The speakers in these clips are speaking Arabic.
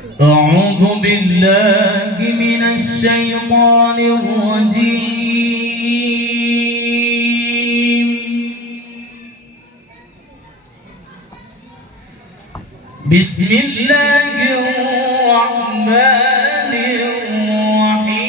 أعوذ بالله من الشيطان الرجيم. بسم الله الرحمن الرحيم.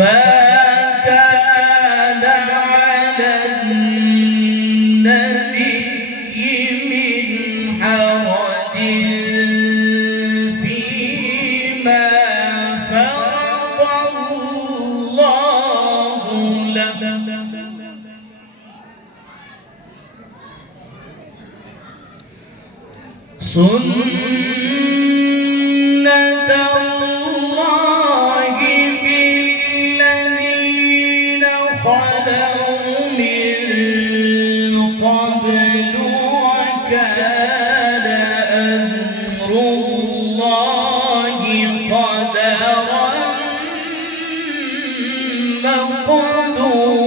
ما كان على النبي من حرج فيما فرض الله له سنة الله في الذين خلوا من قبل وكان أمر الله قدرا مقدورا.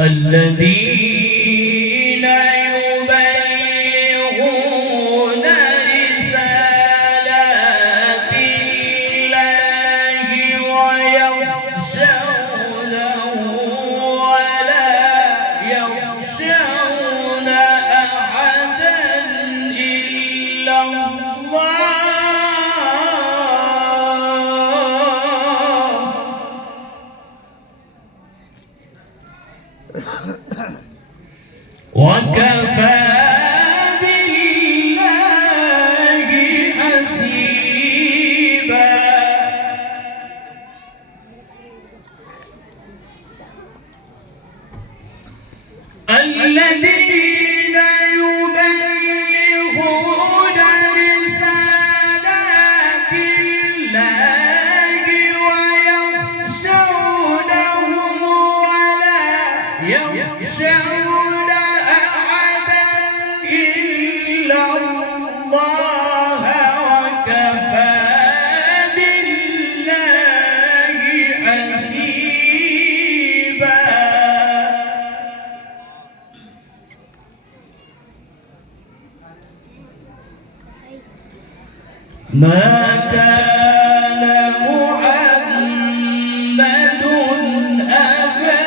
الذين يبلغون رسالات الله ويخشونه ولا يخشون أحدا إلا الله وكفى بالله حسيبا. الذين يبلغون رسالات الله ويخشونه ولا يخشون أحدا إلا الله وكفى بالله حسيبا. ما كان محمد أبا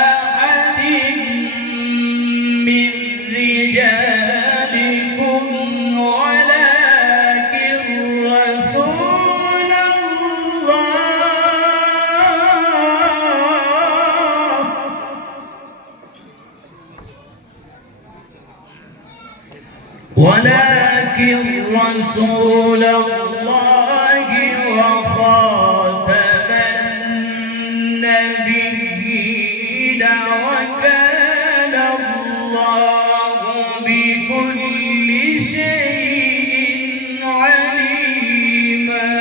أحد من رجالكم ولكن رسول الله وخاتم النبيين وكان الله بكل شيء عليما.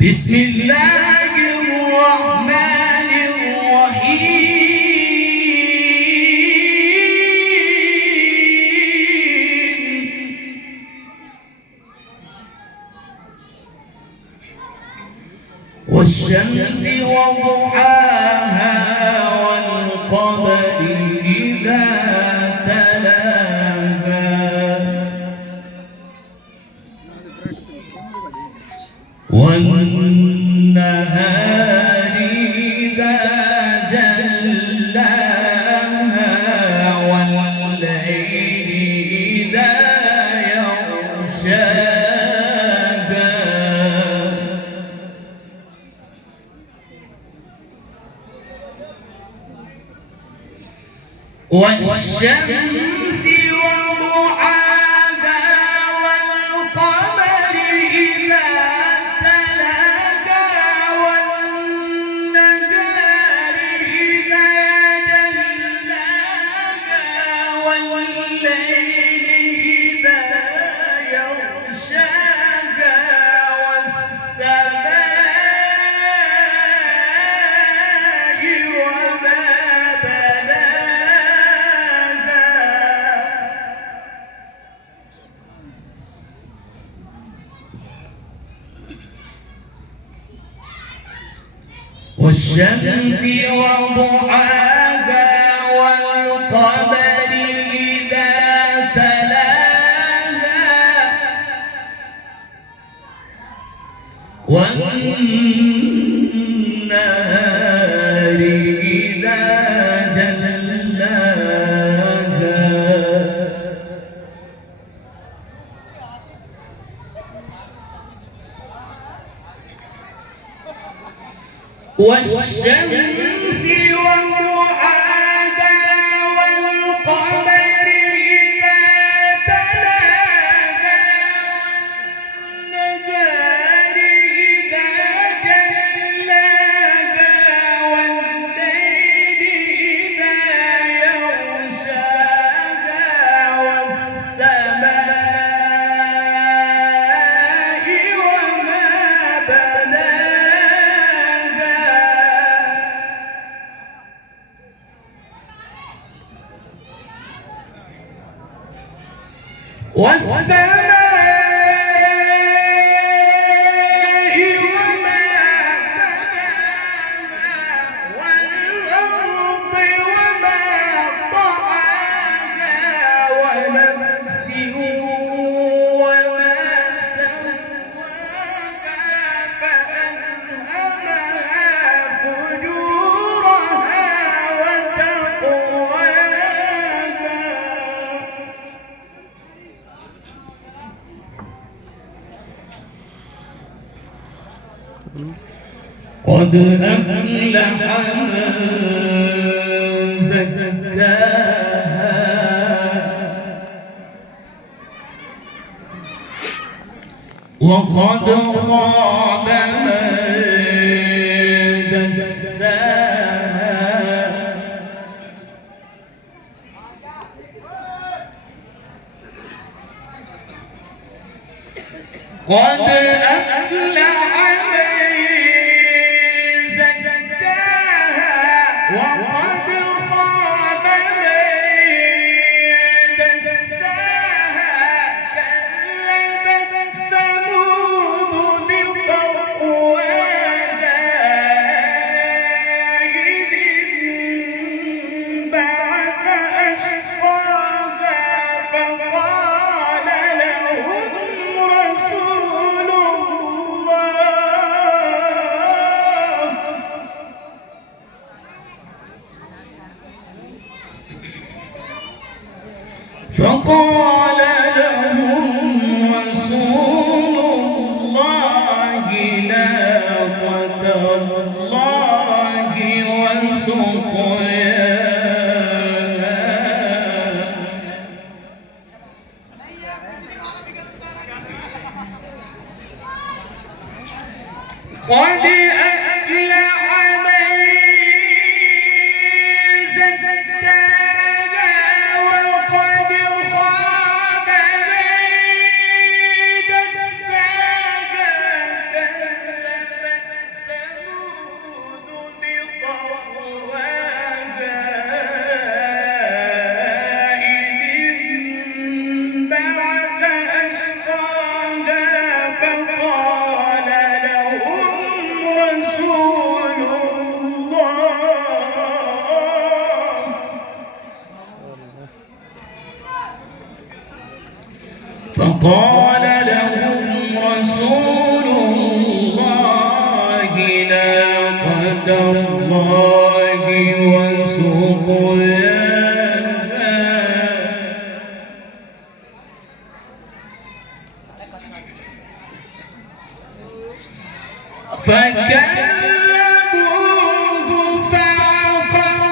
بسم الله الرحمن الرحيم. والشمس وضحاها والقمر إذا تلاها والنهار إذا والشمس وضحاها والقمر إذا تلاها والنهار إذا جلاها والليل إذا يغشاها والسماء والشمس وضحاها والقمر إذا تلاها والنهار إذا جلاها والشمس وضحاها والقمر إذا تلاها والنهار إذا جلاها والليل إذا يغشاها والسماء وما بناها والسماء وما بناها والأرض وما طحاها ونفس وما سواها فألهمها فجورها وتقواها قد أفلح من زكاها وقد خاب من دساها قد أفلح وقد خاب من دساها كذبت ثمود بطغواها إذ انبعث أشقاها فقال لهم رسول الله ناقة الله وسقياها قد أفلح من زكاها وقد خاب من دساها كذبت ثمود بطغواها إذ انبعث أشقاها فقال لهم رسول الله ناقة الله وسقياها فكذبوه فعقروها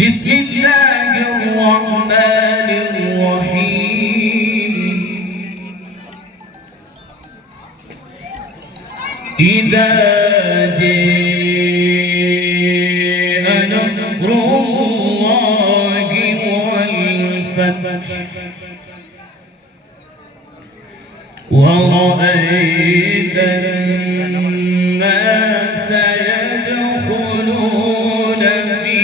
بسم الله الرحمن الرحيم إذا جاء نصر الله والفتح ورأيت الناس يدخلون في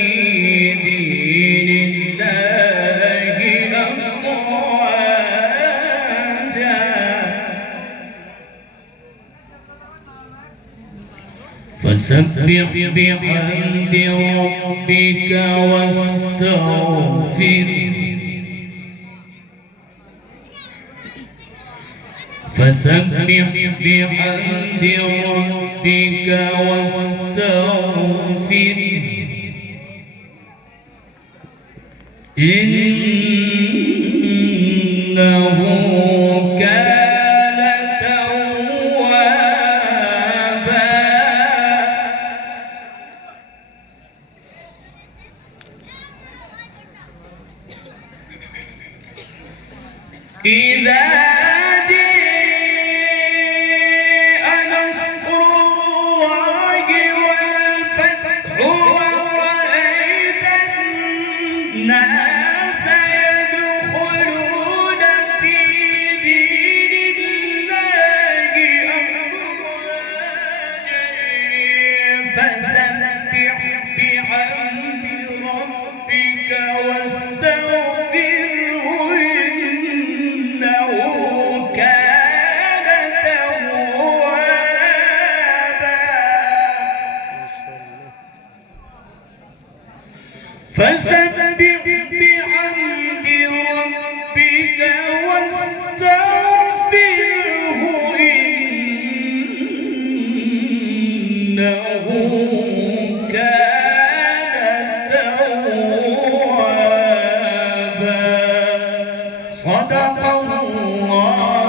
دين الله أفواجا فسبح بحمد ربك واستغفره فسبح بحمد ربك واستغفره إنه كان توابا إذا الناس يدخلون في دين الله أفواجا فسبح بحمد ربك واستغفره إنه كان توابا فسبح بحمد ربك واستغفره إنه كان توابا صدق الله